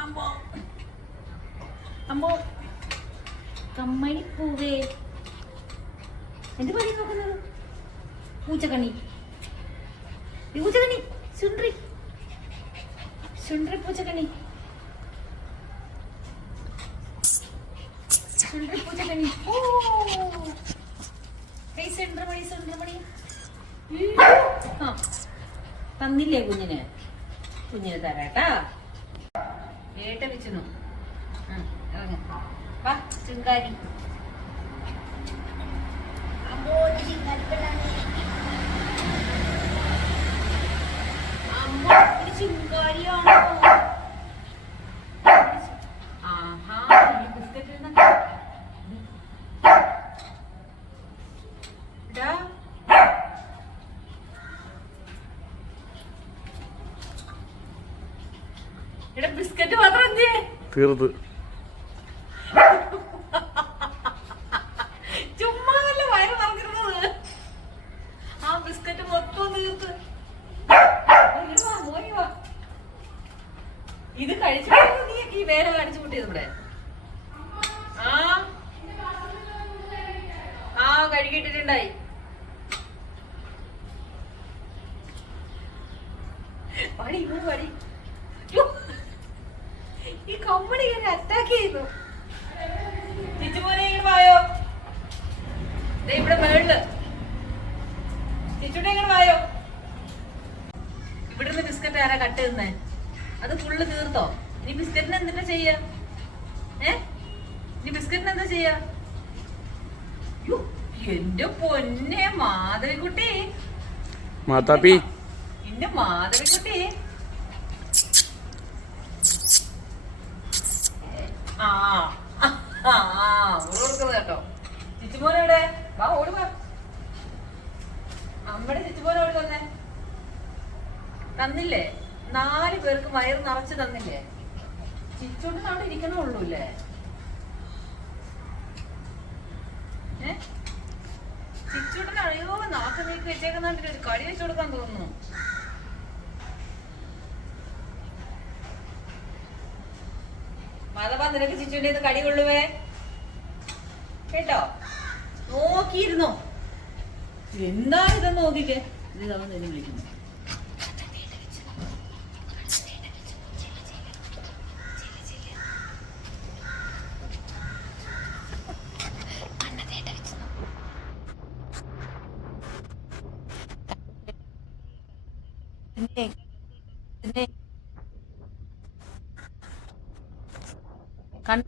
അമ്മോ അമ്മോ കമ്മണിപ്പൂവേ എന്ത് പണി നോക്കുന്നത്? പൂച്ചക്കണി പൂച്ചക്കണി സുണ്ട്രി സുണ്ട്രി പൂച്ചക്കണി സുണ്ട്രി പൂച്ചക്കണി. ഓ സുണ്ട്രമണി സുണ്ട്രമണി. ആ തന്നില്ലേ കുഞ്ഞിന്? കുഞ്ഞിന് തരാട്ടാ. ഏട്ട വെച്ചു വാ ചിങ്കാരി. ചിങ്കാരിയാണോ? ആഹാ ബിസ്ക്കറ്റ് ഇവിടെ ബിസ്ക്കറ്റ് മാത്രം എന്ത് തീർത്ത് ചുമ്മാതല്ല വയറ് പറഞ്ഞിരുന്നത്. ആ ബിസ്ക്കറ്റ് മൊത്തം തീർത്ത്. ഇത് കഴിച്ചിട്ട് നീ ഈ വേല കാണിച്ചു കൂട്ടിയത് ഇവിടെ. ആ കഴുകിയിട്ടിട്ടുണ്ടായി. പടി ഇങ്ങോട്ട് പടി. ഈ കമ്പനി ഇങ്ങനെ അറ്റാക്ക് ചെയ്യുന്നു. ചിച്ചുമോനെ ഇങ്ങനെ വായോ. ഇവിടെ മേളില് ചിച്ചുടെ ഇങ്ങനെ വായോ. ഇവിടുന്ന് ബിസ്ക്കറ്റ് ആരാ കട്ട് ചെയ്യുന്നേ? അത് ഫുള്ള് തീർത്തോ? ഇനി ബിസ്ക്കറ്റിന് എന്തിനാ ചെയ്യാ? ഇനി ബിസ്ക്കറ്റിന് എന്താ ചെയ്യാ? എന്റെ പൊന്നെ മാധവിക്കുട്ടി, മാതാപ്പി, എന്റെ മാധവിക്കുട്ടി. കൊടുക്കുന്നത് കേട്ടോ. ചിച്ചുമോനെവിടെ? വാ ഓടുക. നമ്മുടെ ചിച്ചുമോനെ ഓടി തന്നെ തന്നില്ലേ? 4 പേർക്ക് വയറ് നിറച്ച് തന്നില്ലേ? ചിച്ചോട്ടിന് അവിടെ ഇരിക്കണുള്ളൂല്ലേ? ചിച്ചോട്ടിന് അയ്യോ നാക്ക് നീക്കി വെച്ചേക്കുന്നുണ്ട്. ഒരു കടി വെച്ചു കൊടുക്കാൻ തോന്നുന്നു. മാധവ നിനക്ക് ചിച്ചുവിന്റെ കടി കൊള്ളുവേ കേട്ടോ. നോക്കിയിരുന്നോ? എന്താ ഇതെന്ന് നോക്കിക്കേ. ഇത് അവൻ തന്നെ വിളിക്കുന്നു. കണ്ണ